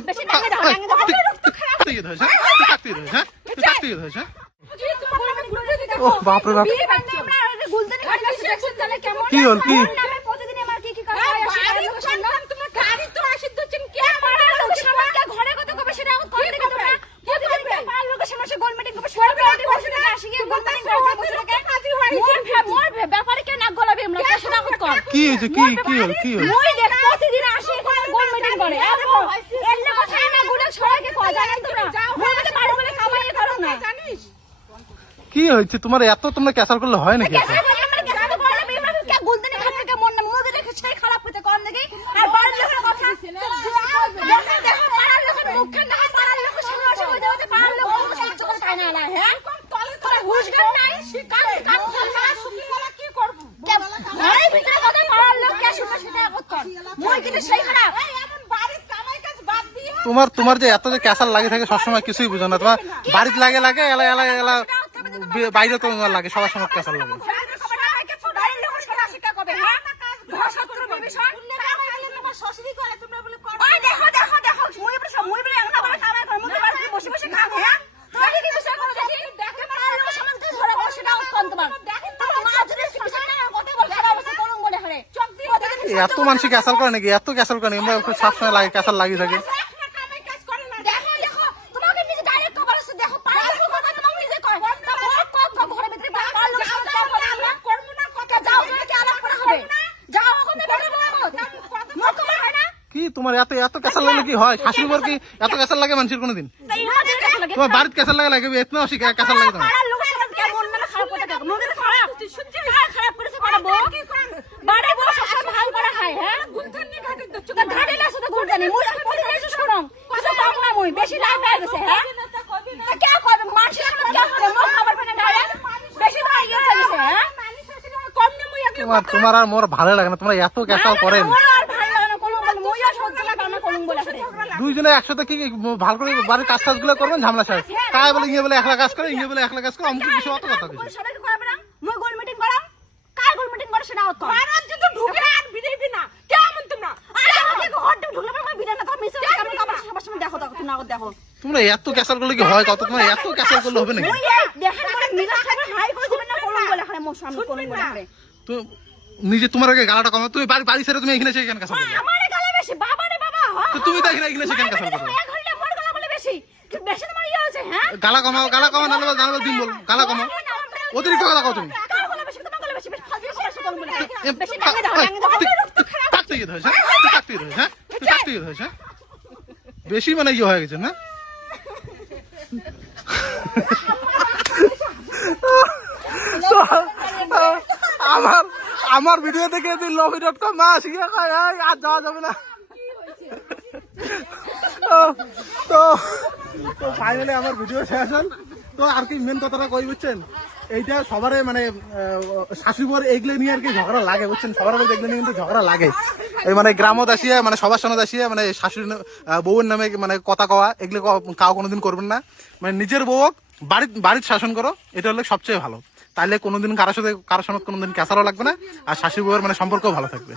বেশি ডাঙে দাও ডাঙে দাও তুই ধরে হ্যাঁ তুই কাটতে ধরে হ্যাঁ তুই কাটতে ধরে হ্যাঁ ও বাপ রে বাপ আমরা গুলদানি ঘাট কাছে দেখছেন তাহলে কেমন কি হল কি নামে প্রতিদিন আমার কি কি কাজ হয় আসে তোমার গাড়ি তো আসে দুজন কে মারা লোক সবাইকে ঘরে কত কবে সেটা কোন দিকে তোমরা প্রতিদিন পাঁচ লোকের সামনে সে গোল মিটিং করবে সরকারি বসে থেকে আসি গিয়ে গোল মিটিং করে বসে থেকে কাজী হয় মোর ব্যাপারে কে নাক গলাবে আমরা কে সেটা কর কি হইছে কি হল কি হল মই দেখ প্রতিদিন আসে এখানে গোল মিটিং করে এর কথা না গুলো সবাইকে কয় জানেন তোমরা মই তো বাড়ি বলে কামাই করো না জানিস কি হইছে তোমার এত তোমরা ক্যাসাল করলে হয় নাকি তোমার যে এত যে ক্যাসাল লাগে থাকে সবসময় কিছুই বুঝো না তোমার বাড়িতে লাগে লাগে এলা এলা এলা বাইরে তো লাগে সবার সময় ক্যাসাল লাগে এত মানুষ ক্যাসাল করে নাকি এত ক্যাসাল করে আমরা সবসময় লাগে ক্যাসাল লাগিয়ে থাকে কি তোমার এত এত ক্যাসাল লাগলে কি হয় শাশুড়ি বর কি এত ক্যাসাল লাগে মানুষের কোনোদিন তোমার বাড়িতে ক্যাসাল লাগা লাগে এত অসি ক্যাসাল লাগে তোমার তোমার আর মোর ভালো লাগে না তোমরা এত ক্যাসাল করেন দুইজনে একসাথে কি ভালো করে বাড়ির কাজ টাজ গুলো করবেন ঝামেলা শেষ কাজ বলে ইয়ে বলে একলা কাজ করে ইয়ে বলে একলা কাজ করে অমুক কিছু অত কথা কিছু তোমরা এত ক্যাসাল করলে কি হয় কত তোমার এত ক্যাসাল করলে হবে নাকি তো নিজে তোমার আগে গালাটা কমা তুমি বাড়ি ছেড়ে তুমি এখানে সেখানে ক্যাসাল করো তো তুমি তো এখানে সেখানে ক্যাসাল করো গালা কমাও নাহলে দিন বল গালা কমাও অতিরিক্ত কথা কও তুমি বেশি মানে ইয়ে হয়ে গেছে না আমার ভিডিও দেখে লভি.com মা শিখে আর যাওয়া যাবে না তো ফাইনালি আমার ভিডিও শেষ হল তো আর কি মেন কথাটা কই বুঝছেন এইটা সবারে মানে শাশুবর এগুলো নিয়ে আর কি ঝগড়া লাগে বুঝছেন সবার মধ্যে এগুলো নিয়ে কিন্তু ঝগড়া লাগে এই মানে গ্রামত আসিয়া মানে সবার সামনে আসিয়া মানে শাশুড়ি বউয়ের নামে মানে কথা কওয়া এগুলো কাউ কোনোদিন করবেন না মানে নিজের বউ বাড়ির শাসন করো এটা হলে সবচেয়ে ভালো তাইলে কোনোদিন কারোর সঙ্গে কোনোদিন ক্যাসারও লাগবে না আর শাশুড়ি বউয়ের মানে সম্পর্কও ভালো থাকবে।